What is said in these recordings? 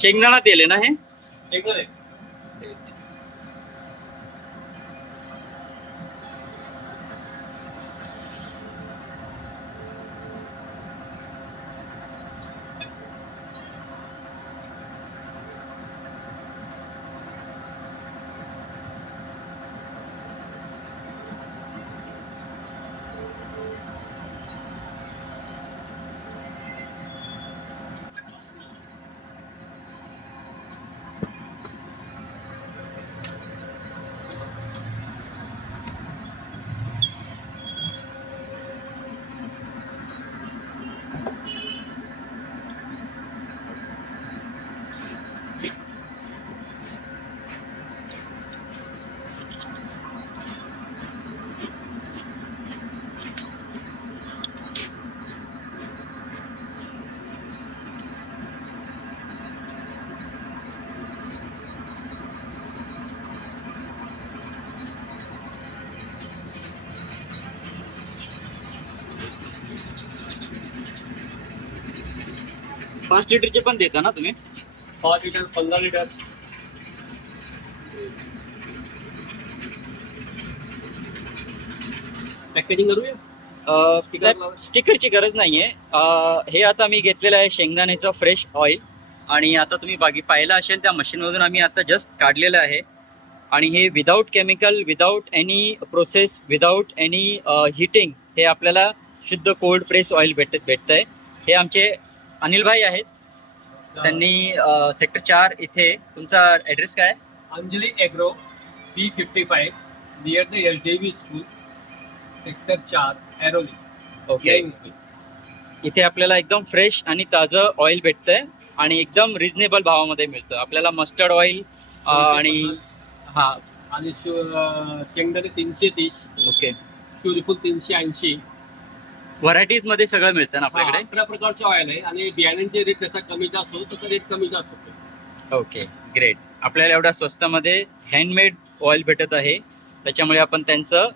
शेंगदाणा तेल आहे ना हे? एकदम आहे. पाच लिटरचे पण देता ना तुम्ही? 5 लिटर 15 लिटर. पॅकेजिंग करूया. स्टिकरची गरज नाहीये. हे आता मी घेतलेलं आहे शेंगदाण्याचं फ्रेश ऑइल, आणि आता तुम्ही पाहिलं असेल त्या मशीनमधून आम्ही आता जस्ट काढलेलं आहे. आणि हे without chemical, without any process, without any heating हे आपल्याला शुद्ध कोल्ड प्रेस ऑइल भेटतं आहे. हे आमचे अनिल भाई आहेत. त्यांनी सेक्टर 4 इथे. तुमचा ॲड्रेस काय आहे? Anjali agro B55 near the LTV school, sector 4 Airoli. Okay. इथे आपल्याला एकदम फ्रेश आणि ताजं ऑइल भेटतंय आणि एकदम रिझनेबल भावामध्ये मिळतं. आपल्याला मस्टर्ड ऑइल आणि हां आणि शेंगदाणे 330. ओके. सूर्यफूल 380. व्हरायटीजमध्ये सगळं मिळतं ना आपल्याकडे? 11 प्रकारचे ऑइल आहे आणि बियाण्यांचे रेट जसा कमी जास्त होतो तसा रेट कमी जास्त होतो. Okay, great. आपल्याला एवढ्या स्वस्तामध्ये हँडमेड ऑइल भेटत आहे, त्याच्यामुळे आपण त्यांचं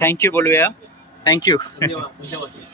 थँक्यू बोलूया. थँक्यू. धन्यवाद.